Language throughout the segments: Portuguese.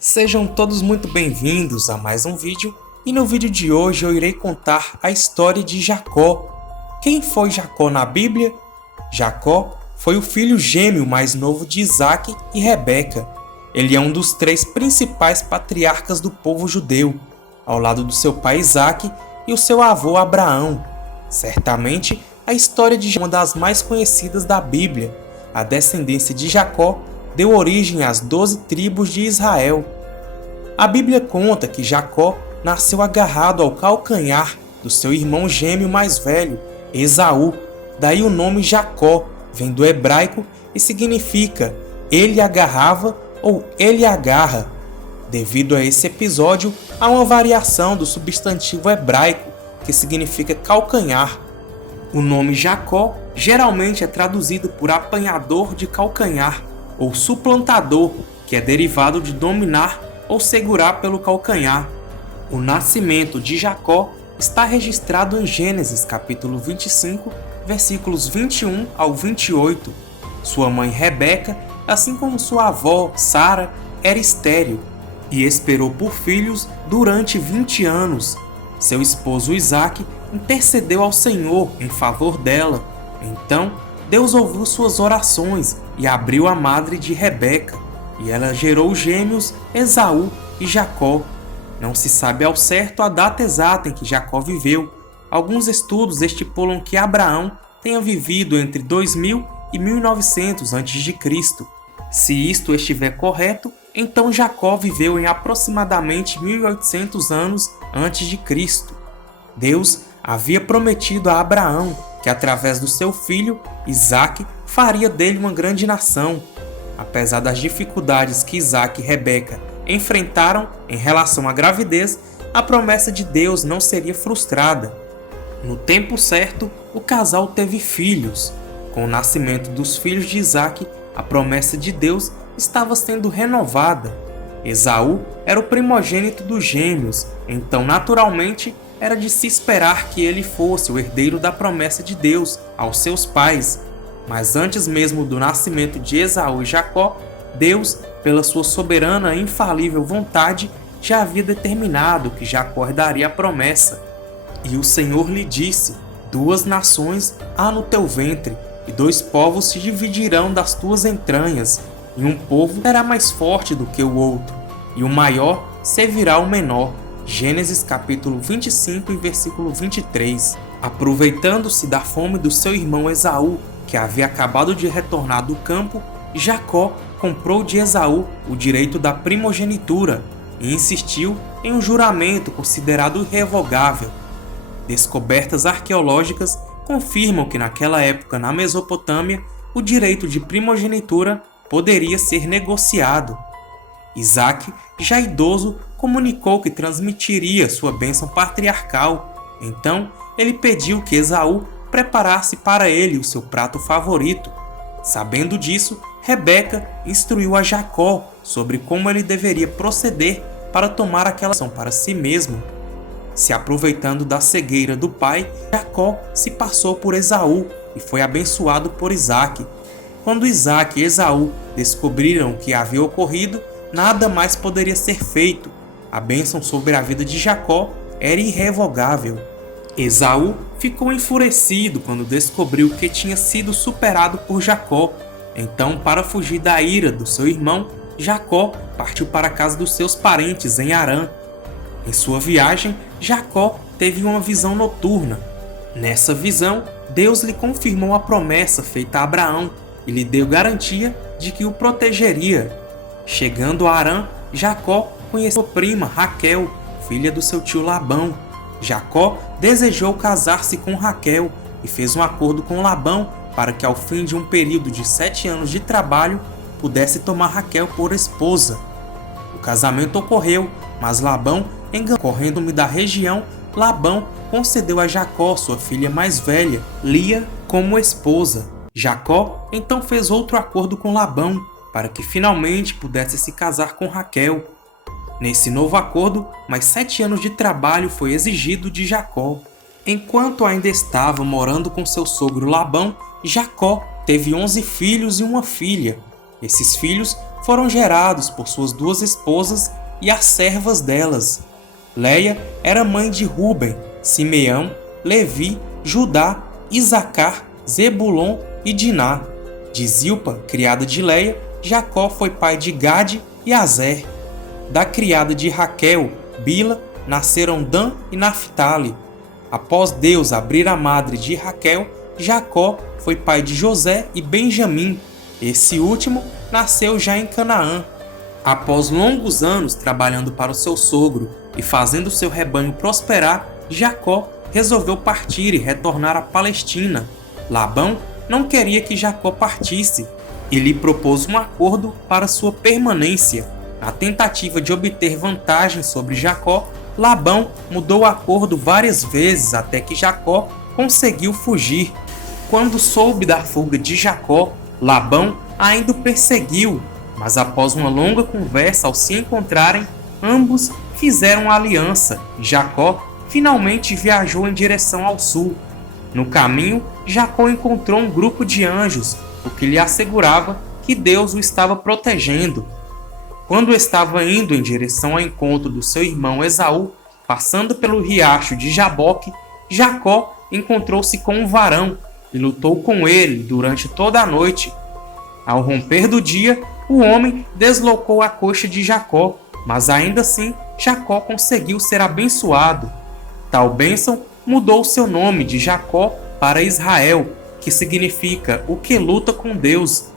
Sejam todos muito bem-vindos a mais um vídeo, e no vídeo de hoje eu irei contar a história de Jacó. Quem foi Jacó na Bíblia? Jacó foi o filho gêmeo mais novo de Isaac e Rebeca. Ele é um dos três principais patriarcas do povo judeu, ao lado do seu pai Isaac e o seu avô Abraão. Certamente, a história de Jacó é uma das mais conhecidas da Bíblia. A descendência de Jacó deu origem às 12 tribos de Israel. A Bíblia conta que Jacó nasceu agarrado ao calcanhar do seu irmão gêmeo mais velho, Esaú. Daí o nome Jacó vem do hebraico e significa ele agarrava ou ele agarra. Devido a esse episódio, há uma variação do substantivo hebraico que significa calcanhar. O nome Jacó geralmente é traduzido por apanhador de calcanhar ou suplantador, que é derivado de dominar ou segurar pelo calcanhar. O nascimento de Jacó está registrado em Gênesis capítulo 25, versículos 21 ao 28. Sua mãe Rebeca, assim como sua avó Sara, era estéril e esperou por filhos durante 20 anos. Seu esposo Isaac intercedeu ao Senhor em favor dela. Então, Deus ouviu suas orações e abriu a madre de Rebeca, e ela gerou gêmeos Esaú e Jacó. Não se sabe ao certo a data exata em que Jacó viveu. Alguns estudos estipulam que Abraão tenha vivido entre 2000 e 1900 a.C. Se isto estiver correto, então Jacó viveu em aproximadamente 1800 anos antes de Cristo. Deus havia prometido a Abraão que através do seu filho, Isaac, faria dele uma grande nação. Apesar das dificuldades que Isaac e Rebeca enfrentaram em relação à gravidez, a promessa de Deus não seria frustrada. No tempo certo, o casal teve filhos. Com o nascimento dos filhos de Isaac, a promessa de Deus estava sendo renovada. Esaú era o primogênito dos gêmeos, então naturalmente era de se esperar que ele fosse o herdeiro da promessa de Deus aos seus pais. Mas antes mesmo do nascimento de Esaú e Jacó, Deus, pela sua soberana e infalível vontade, já havia determinado que Jacó herdaria a promessa. E o Senhor lhe disse: 2 nações há no teu ventre, e 2 povos se dividirão das tuas entranhas, e um povo será mais forte do que o outro, e o maior servirá ao menor. Gênesis capítulo 25 e versículo 23. Aproveitando-se da fome do seu irmão Esaú, que havia acabado de retornar do campo, Jacó comprou de Esaú o direito da primogenitura e insistiu em um juramento considerado irrevogável. Descobertas arqueológicas confirmam que naquela época na Mesopotâmia o direito de primogenitura poderia ser negociado. Isaac, já idoso, comunicou que transmitiria sua bênção patriarcal. Então, ele pediu que Esaú preparasse para ele o seu prato favorito. Sabendo disso, Rebeca instruiu a Jacó sobre como ele deveria proceder para tomar aquela ação para si mesmo. Se aproveitando da cegueira do pai, Jacó se passou por Esaú e foi abençoado por Isaac. Quando Isaac e Esaú descobriram o que havia ocorrido, nada mais poderia ser feito. A bênção sobre a vida de Jacó era irrevogável. Esaú ficou enfurecido quando descobriu que tinha sido superado por Jacó. Então, para fugir da ira do seu irmão, Jacó partiu para a casa dos seus parentes em Harã. Em sua viagem, Jacó teve uma visão noturna. Nessa visão, Deus lhe confirmou a promessa feita a Abraão e lhe deu garantia de que o protegeria. Chegando a Harã, Jacó conheceu sua prima Raquel, filha do seu tio Labão. Jacó desejou casar-se com Raquel e fez um acordo com Labão para que ao fim de um período de 7 anos de trabalho pudesse tomar Raquel por esposa. O casamento ocorreu, mas Labão enganou. Correndo-me da região, Labão concedeu a Jacó sua filha mais velha, Lia, como esposa. Jacó então fez outro acordo com Labão para que finalmente pudesse se casar com Raquel. Nesse novo acordo, mais 7 anos de trabalho foi exigido de Jacó. Enquanto ainda estava morando com seu sogro Labão, Jacó teve 11 filhos e uma filha. Esses filhos foram gerados por suas duas esposas e as servas delas. Leia era mãe de Rúben, Simeão, Levi, Judá, Isacar, Zebulon e Diná. De Zilpa, criada de Leia, Jacó foi pai de Gade e Azer. Da criada de Raquel, Bila, nasceram Dan e Naphtali. Após Deus abrir a madre de Raquel, Jacó foi pai de José e Benjamim. Esse último nasceu já em Canaã. Após longos anos trabalhando para o seu sogro e fazendo seu rebanho prosperar, Jacó resolveu partir e retornar à Palestina. Labão não queria que Jacó partisse e lhe propôs um acordo para sua permanência. Na tentativa de obter vantagem sobre Jacó, Labão mudou o acordo várias vezes até que Jacó conseguiu fugir. Quando soube da fuga de Jacó, Labão ainda o perseguiu, mas após uma longa conversa ao se encontrarem, ambos fizeram uma aliança e Jacó finalmente viajou em direção ao sul. No caminho, Jacó encontrou um grupo de anjos, o que lhe assegurava que Deus o estava protegendo. Quando estava indo em direção ao encontro do seu irmão Esaú, passando pelo riacho de Jaboque, Jacó encontrou-se com um varão e lutou com ele durante toda a noite. Ao romper do dia, o homem deslocou a coxa de Jacó, mas ainda assim Jacó conseguiu ser abençoado. Tal bênção mudou seu nome de Jacó para Israel, que significa o que luta com Deus.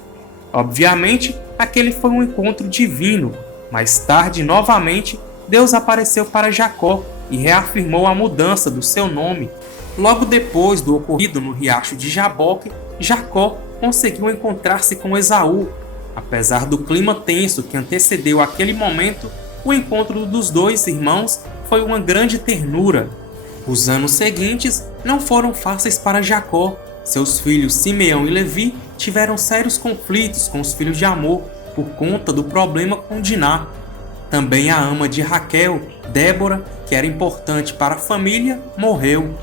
Obviamente, aquele foi um encontro divino. Mais tarde, novamente, Deus apareceu para Jacó e reafirmou a mudança do seu nome. Logo depois do ocorrido no riacho de Jaboque, Jacó conseguiu encontrar-se com Esaú. Apesar do clima tenso que antecedeu aquele momento, o encontro dos dois irmãos foi uma grande ternura. Os anos seguintes não foram fáceis para Jacó. Seus filhos Simeão e Levi tiveram sérios conflitos com os filhos de Amor por conta do problema com Diná. Também a ama de Raquel, Débora, que era importante para a família, morreu.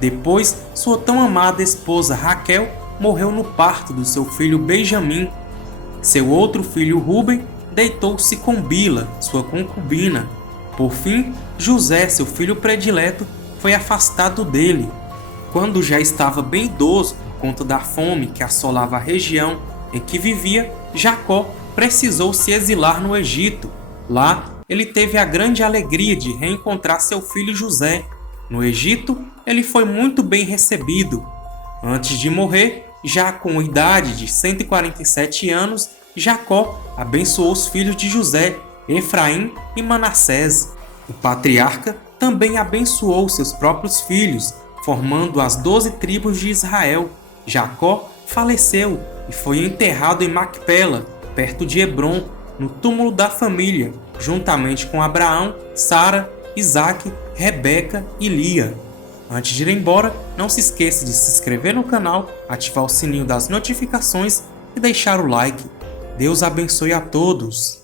Depois, sua tão amada esposa Raquel morreu no parto do seu filho Benjamim. Seu outro filho Rúben deitou-se com Bila, sua concubina. Por fim, José, seu filho predileto, foi afastado dele. Quando já estava bem idoso por conta da fome que assolava a região em que vivia, Jacó precisou se exilar no Egito. Lá, ele teve a grande alegria de reencontrar seu filho José. No Egito, ele foi muito bem recebido. Antes de morrer, já com idade de 147 anos, Jacó abençoou os filhos de José, Efraim e Manassés. O patriarca também abençoou seus próprios filhos, formando as 12 tribos de Israel. Jacó faleceu e foi enterrado em Macpela, perto de Hebrom, no túmulo da família, juntamente com Abraão, Sara, Isaque, Rebeca e Lia. Antes de ir embora, não se esqueça de se inscrever no canal, ativar o sininho das notificações e deixar o like. Deus abençoe a todos!